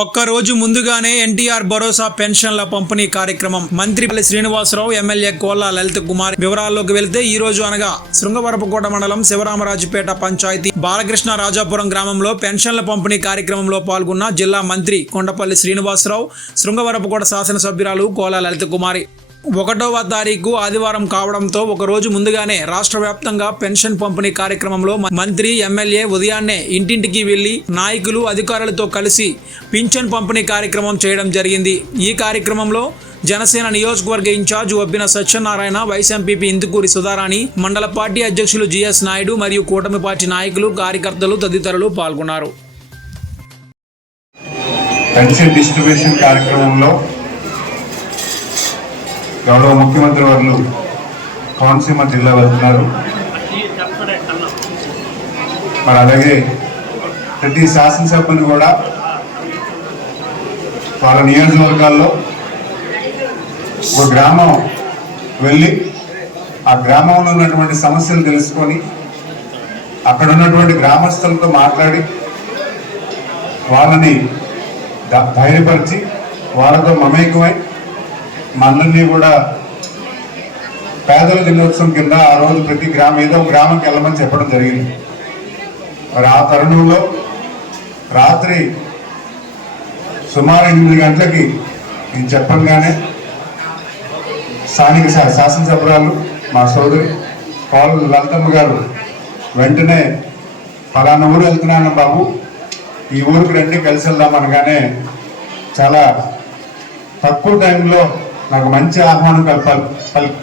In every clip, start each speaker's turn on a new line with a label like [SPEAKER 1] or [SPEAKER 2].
[SPEAKER 1] ఒక్క రోజు ముందుగానే ఎన్టీఆర్ భరోసా పెన్షన్ల పంపిణీ కార్యక్రమం. మంత్రి పల్లి శ్రీనివాసరావు ఎమ్మెల్యే కోల్లా లలిత కుమార్ వివరాల్లోకి వెళ్తే ఈ రోజు అనగా శృంగవరపుకోట మండలం శివరామరాజుపేట పంచాయతీ బాలకృష్ణ రాజాపురం గ్రామంలో పెన్షన్ల పంపిణీ కార్యక్రమంలో పాల్గొన్న జిల్లా మంత్రి కొండపల్లి శ్రీనివాసరావు శృంగవరపుకోట శాసనసభ్యురాలు కోలా లలిత కుమారి. ఒకటవ తారీఖు ఆదివారం కావడంతో ఒక రోజు ముందుగానే రాష్ట్ర వ్యాప్తంగా పెన్షన్ పంపిణీ కార్యక్రమంలో మంత్రి ఎమ్మెల్యే ఉదయాన్నే ఇంటింటికి వెళ్ళి నాయకులు అధికారులతో కలిసి పింఛన్ పంపిణీ కార్యక్రమం చేయడం జరిగింది. ఈ కార్యక్రమంలో జనసేన నియోజకవర్గ in charge Obbina Satyanarayana vice MPP Indukuri Sudharani మండల పార్టీ అధ్యక్షులు జిఎస్ నాయుడు మరియు కూటమి పార్టీ నాయకులు కార్యకర్తలు తదితరులు పాల్గొన్నారు.
[SPEAKER 2] పెన్షన్ డిస్ట్రిబ్యూషన్ కార్యక్రమంలో గౌరవ ముఖ్యమంత్రి వర్లు కోనసీమ జిల్లా వెళ్తున్నారు. మరి అలాగే ప్రతి శాసనసభ్యుని కూడా వాళ్ళ నియోజకవర్గాల్లో ఒక గ్రామం వెళ్ళి ఆ గ్రామంలో ఉన్నటువంటి సమస్యలు తెలుసుకొని అక్కడ ఉన్నటువంటి గ్రామస్తులతో మాట్లాడి వాళ్ళని ధైర్యపరిచి వాళ్ళతో మమేకమై మనందరినీ కూడా పేదల దినోత్సవం కింద ఆ రోజు ప్రతి గ్రామం ఏదో ఒక గ్రామంకి వెళ్ళమని చెప్పడం జరిగింది. మరి ఆ తరుణంలో రాత్రి సుమారు ఎనిమిది గంటలకి నేను చెప్పంగానే స్థానిక శా- శాసనసభ్యురాలు మా సోదరి పాల్ లలితమ్మ గారు వెంటనే ఫలానా ఊరు వెళ్తున్నాను బాబు ఈ ఊరికి రండి కలిసి వెళ్దాం అనగానే చాలా తక్కువ టైంలో నాకు మంచి ఆహ్వానం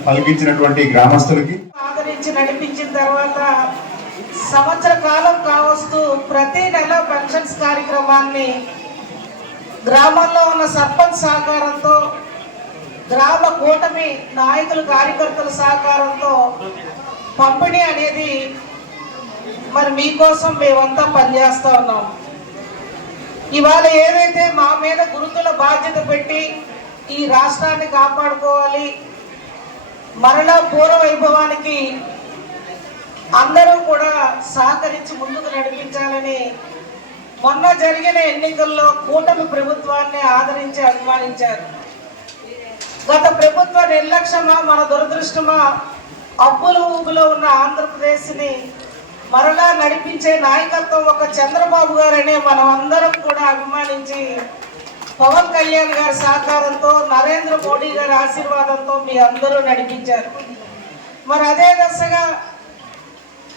[SPEAKER 2] పలికించినటువంటి గ్రామస్తులకి.
[SPEAKER 3] ఆదరించి నడిపించిన తర్వాత సంవత్సర కాలం కావస్తూ ప్రతి నెల పెన్షన్స్ కార్యక్రమాన్ని గ్రామంలో ఉన్న సర్పంచ్ సహకారంతో గ్రామ కూటమి నాయకుల కార్యకర్తల సహకారంతో పంపిణీ అనేది మరి మీకోసం మేమంతా పనిచేస్తూ ఉన్నాం. ఇవాళ ఏదైతే మా మీద గురుతుల బాధ్యత పెట్టి ఈ రాష్ట్రాన్ని కాపాడుకోవాలి. మరలా పూర్వ వైభవానికి అందరూ కూడా సహకరించి ముందుకు నడిపించాలని మొన్న జరిగిన ఎన్నికల్లో కూటమి ప్రభుత్వాన్ని ఆదరించి అభిమానించారు గత ప్రభుత్వ నిర్లక్ష్యమా మన దురదృష్టమా అప్పుల ఊపులో ఉన్న ఆంధ్రప్రదేశ్ని మరలా నడిపించే నాయకత్వం ఒక చంద్రబాబు గారనే మనం అందరం కూడా అభిమానించి పవన్ కళ్యాణ్ గారి సహకారంతో నరేంద్ర మోడీ గారి ఆశీర్వాదంతో మీ అందరూ నడిపించారు. మరి అదే దశగా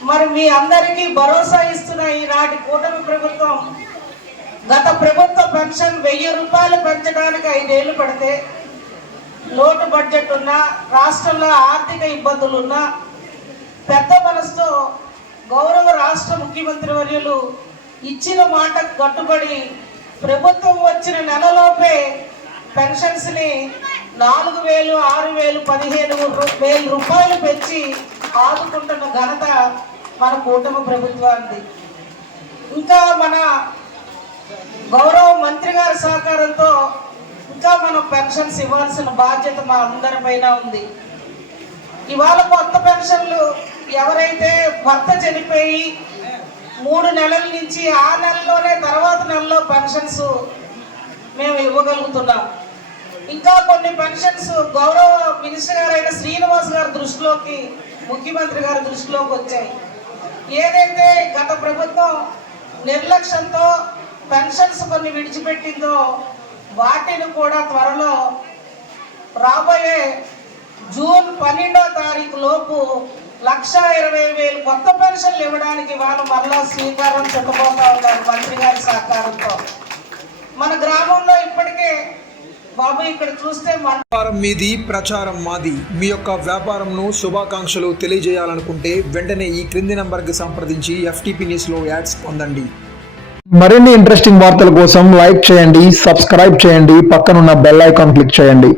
[SPEAKER 3] మరి మీ అందరికీ భరోసా ఇస్తున్న ఈనాటి కూటమి ప్రభుత్వం గత ప్రభుత్వ పెన్షన్ వెయ్యి రూపాయలు పెంచడానికి ఐదేళ్ళు పడితే లోటు బడ్జెట్ ఉన్నా రాష్ట్రంలో ఆర్థిక ఇబ్బందులు ఉన్నా పెద్ద మనసుతో గౌరవ రాష్ట్ర ముఖ్యమంత్రి వర్యులు ఇచ్చిన మాటకు కట్టుబడి ప్రభుత్వం వచ్చిన నెలలోపే పెన్షన్స్ని నాలుగు వేలు ఆరు వేలు పదిహేను వేల రూపాయలు పెంచి ఆదుకుంటున్న ఘనత మన కూటమి ప్రభుత్వానికి ఇంకా మన గౌరవ మంత్రి గారి సహకారంతో ఇంకా మనం పెన్షన్స్ ఇవ్వాల్సిన బాధ్యత మా అందరిపైన ఉంది. ఇవాళ కొత్త పెన్షన్లు ఎవరైతే భర్త చనిపోయి మూడు నెలల నుంచి ఆ నెలలోనే తర్వాత నెలలో పెన్షన్స్ మేము ఇవ్వగలుగుతున్నాం. ఇంకా కొన్ని పెన్షన్స్ గౌరవ మినిస్టర్ గారైన శ్రీనివాస్ గారి దృష్టిలోకి ముఖ్యమంత్రి గారి దృష్టిలోకి వచ్చాయి. ఏదైతే గత ప్రభుత్వం నిర్లక్ష్యంతో పెన్షన్స్ కొన్ని విడిచిపెట్టిందో వాటిని కూడా త్వరలో రాబోయే జూన్ పన్నెండో తారీఖు లోపు లక్ష ఇరవై వేలు కొత్త పెన్షన్లు ఇవ్వడానికి వాళ్ళు మరలా శ్రీకారం చుట్టబోతా ఉన్నారు మంత్రి గారి సహకారంతో. మన గ్రామంలో ఇప్పటికే బాబు ఇక్కడ చూస్తే మన
[SPEAKER 1] వ్యాపారం మీది ప్రచారం మాది. మీ యొక్క వ్యాపారంను శుభాకాంక్షలు తెలియజేయాలనుకుంటే వెంటనే ఈ క్రింది నంబర్కి సంప్రదించి ఎఫ్టీపీ న్యూస్లో యాడ్స్ పొందండి.
[SPEAKER 4] మరిన్ని ఇంట్రెస్టింగ్ వార్తల కోసం లైక్ చేయండి సబ్స్క్రైబ్ చేయండి పక్కనున్న బెల్ ఐకాన్ క్లిక్ చేయండి.